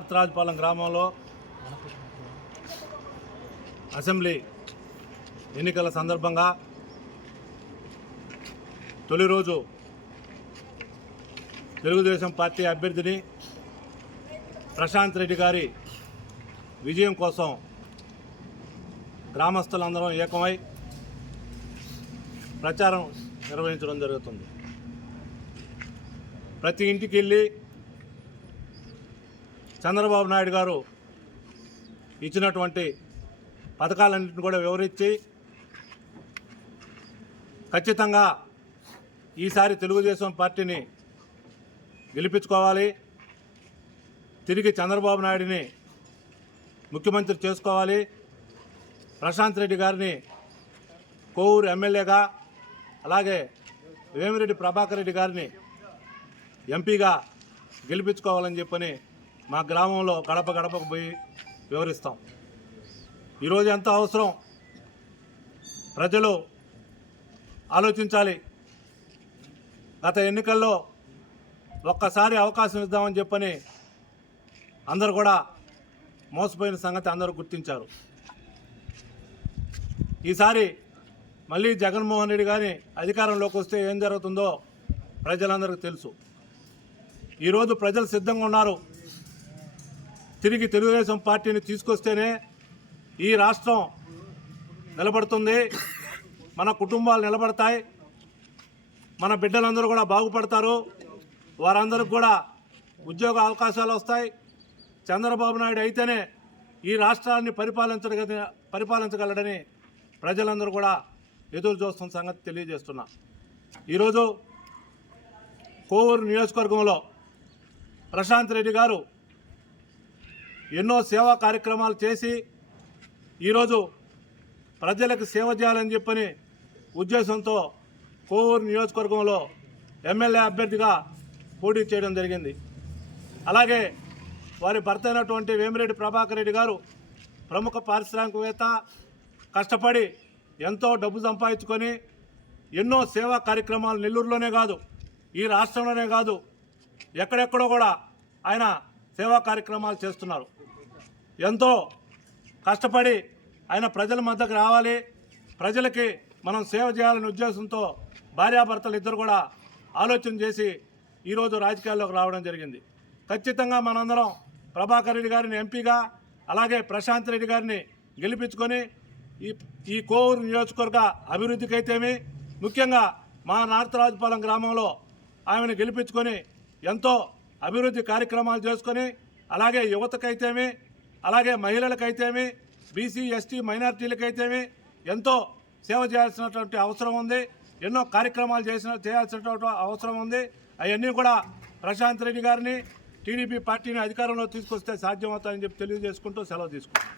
నార్తరాజుపాలెం గ్రామంలో అసెంబ్లీ ఎన్నికల సందర్భంగా తొలి రోజు తెలుగుదేశం పార్టీ అభ్యర్థిని ప్రశాంత్ రెడ్డి గారి విజయం కోసం గ్రామస్తులందరం ఏకమై ప్రచారం నిర్వహించడం జరుగుతుంది. ప్రతి ఇంటికి వెళ్ళి చంద్రబాబు నాయుడు గారు ఇచ్చినటువంటి పథకాలన్నింటిని కూడా వివరించి ఖచ్చితంగా ఈసారి తెలుగుదేశం పార్టీని గెలిపించుకోవాలి. తిరిగి చంద్రబాబు నాయుడిని ముఖ్యమంత్రి చేసుకోవాలి. ప్రశాంత్ రెడ్డి గారిని కోవూరు ఎమ్మెల్యేగా అలాగే వేమిరెడ్డి ప్రభాకర్ రెడ్డి గారిని ఎంపీగా గెలిపించుకోవాలని చెప్పని మా గ్రామంలో గడప గడపకు పోయి వివరిస్తాం. ఈరోజు ఎంత అవసరం? ప్రజలు ఆలోచించాలి. గత ఎన్నికల్లో ఒక్కసారి అవకాశం ఇద్దామని చెప్పని అందరూ కూడా మోసపోయిన సంగతి అందరూ గుర్తించారు. ఈసారి మళ్ళీ జగన్మోహన్ రెడ్డి గారిని అధికారంలోకి వస్తే ఏం జరుగుతుందో ప్రజలందరికీ తెలుసు. ఈరోజు ప్రజలు సిద్ధంగా ఉన్నారు. తిరిగి తెలుగుదేశం పార్టీని తీసుకొస్తేనే ఈ రాష్ట్రం నిలబడుతుంది. మన కుటుంబాలు నిలబడతాయి. మన బిడ్డలందరూ కూడా బాగుపడతారు. వారందరికి కూడా ఉద్యోగ అవకాశాలు వస్తాయి. చంద్రబాబు నాయుడు అయితేనే ఈ రాష్ట్రాన్ని పరిపాలించగల పరిపాలించగలడని ప్రజలందరూ కూడా ఎదురు చూస్తున్న సంగతి తెలియజేస్తున్నా. ఈరోజు కోవూరు నియోజకవర్గంలో ప్రశాంత్ రెడ్డి గారు ఎన్నో సేవా కార్యక్రమాలు చేసి ఈరోజు ప్రజలకు సేవ చేయాలని చెప్పని ఉద్దేశంతో కోవూరు నియోజకవర్గంలో ఎమ్మెల్యే అభ్యర్థిగా పోటీ చేయడం జరిగింది. అలాగే వారి భర్త అయినటువంటి వేమిరెడ్డి ప్రభాకర్ రెడ్డి గారు ప్రముఖ పారిశ్రామికవేత్త కష్టపడి ఎంతో డబ్బు సంపాదించుకొని ఎన్నో సేవా కార్యక్రమాలు నెల్లూరులోనే కాదు ఈ రాష్ట్రంలోనే కాదు ఎక్కడెక్కడో కూడా ఆయన సేవా కార్యక్రమాలు చేస్తున్నారు. ఎంతో కష్టపడి ఆయన ప్రజల మధ్యకు రావాలి. ప్రజలకి మనం సేవ చేయాలనే ఉద్దేశంతో భార్యాభర్తలు ఇద్దరు కూడా ఆలోచన చేసి ఈరోజు రాజకీయాల్లోకి రావడం జరిగింది. ఖచ్చితంగా మనందరం ప్రభాకర్ రెడ్డి గారిని ఎంపీగా అలాగే ప్రశాంత్ రెడ్డి గారిని గెలిపించుకొని ఈ ఈ కోవూరు నియోజకవర్గ అభివృద్ధికైతేమి ముఖ్యంగా మా నార్తరాజుపాలెం గ్రామంలో ఆమెను గెలిపించుకొని ఎంతో అభివృద్ధి కార్యక్రమాలు చేసుకొని అలాగే యువతకైతేమి అలాగే మహిళలకైతేమి బీసీ ఎస్టీ మైనార్టీలకైతేమి ఎంతో సేవ చేయాల్సినటువంటి అవసరం ఉంది. ఎన్నో కార్యక్రమాలు చేసిన చేయాల్సినటువంటి అవసరం ఉంది. అవన్నీ కూడా ప్రశాంత్ రెడ్డి గారిని టీడీపీ పార్టీని అధికారంలో తీసుకొస్తే సాధ్యమవుతాయని చెప్పి తెలియజేసుకుంటూ సెలవు తీసుకుంటాం